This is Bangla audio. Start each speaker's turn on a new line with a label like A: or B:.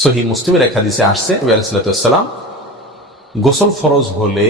A: সহি মুসলিমের এক হাদিসে আসছে ওয়াসসালাম গোসল ফরজ হলে